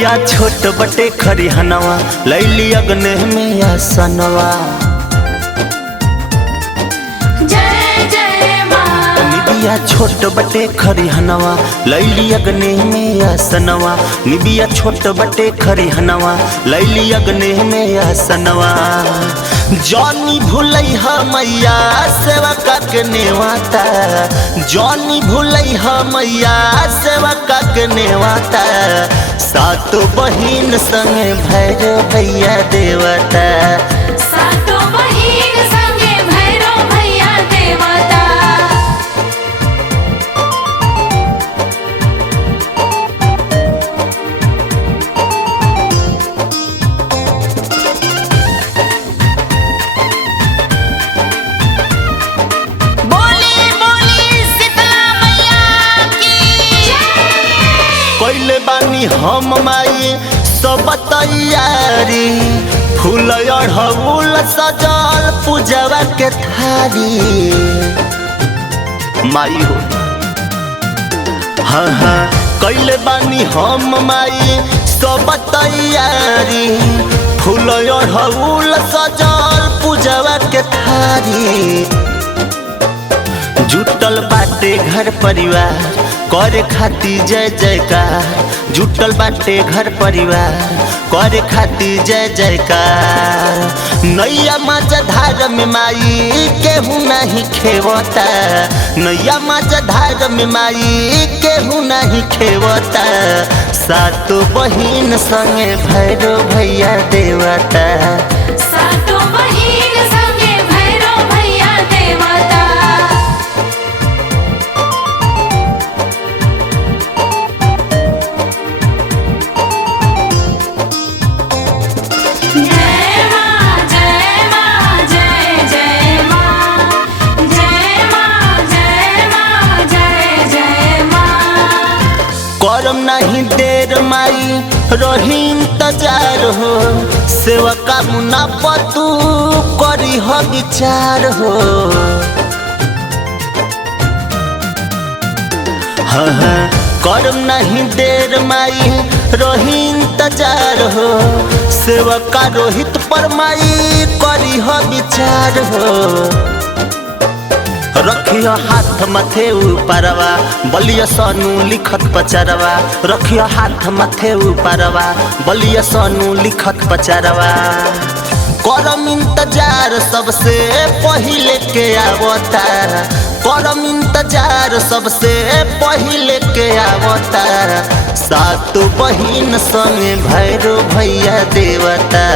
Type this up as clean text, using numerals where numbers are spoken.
निबिया छोट बटे खरिहनवा लैली अग्नि में आसनवा। जय जय माँ। निबिया छोट बटे खरिहनवा लैली अग्नि में आसनवा। निबिया छोट बटे खरिहनवा लैली अग्नि में आसनवा। जौनी भूलई मैया सेवका के नेवाता। जौनी भूलई मैया सेवका के नेवाता। सातो बहिन संगे भैरव भैया देवता। सातो बहिन संगे भैरव भैया देवता। कैले बानी हम माई सब तैयारी। फूल अढ़ौल सजल पूजवा के थारी। माई हो हाँ कैले बानी हम माई सब तैयारी। फूल अढ़ौल सजल पूजवा के थारी। जुटल बाटे घर परिवार करे खाती जय जयकार। जुटल बाटे घर परिवार करे खाती जय जयकार। नैया माचा धार में माई केहू नहीं खेवता। नैया माचा धार में माई केहू नहीं खेवता। सातो बहिन संगे भैरव भैया देवता। सातो बहिन संगे भैरव भैया देवता। जय माँ जय माँ जय जय माँ। जय माँ जय माँ जय जय माँ। करम नहीं देर माई रही इंतजार हो। सेवका मुनाफा तू करी हो विचार हो। हाँ करम नहीं देर माई रही इंतजार हो। सेवका रोहित पर माई करी हो विचार हो। रखियो हाथ मथे ऊपरवा बलिया सोनू लिखत पचरवा। रखियो हाथ मथे ऊपरवा बलिया सोनू लिखत पचरवा। करम इंतजार सबसे पहिले के आवता। करम इंतजार सबसे पहिले के आवता। सातो बहिन संगे भैरव भैया देवता।